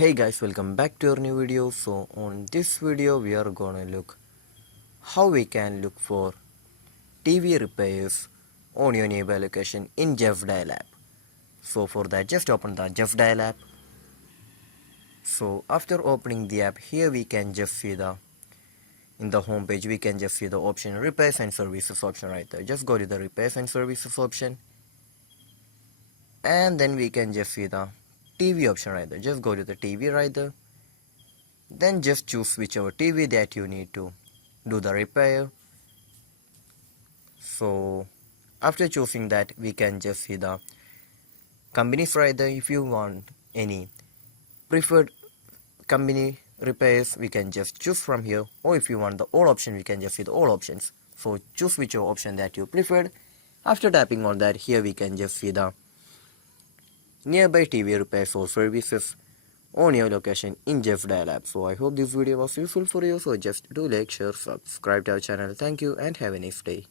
Hey guys, welcome back to our new video. So on this video we are gonna look how we can look for TV repairs on your nearby location in Justdial app. So for that, just open the Justdial app. So after opening the app, here we can just see in the home page we can just see the option repairs and services option right there. Just go to the repairs and services option, and then we can just see the TV option right there. Just go to the TV right there. Then just choose whichever TV that you need to do the repair. So after choosing that, we can just see the companies right there. If you want any preferred company repairs, we can just choose from here, or if you want the all option, we can just see the all options. So choose whichever option that you preferred. After tapping on that, here we can just see the nearby TV repairs or services on your location in Justdial app. So I hope this video was useful for you. So just do like, share, subscribe to our channel. Thank you and have a nice day.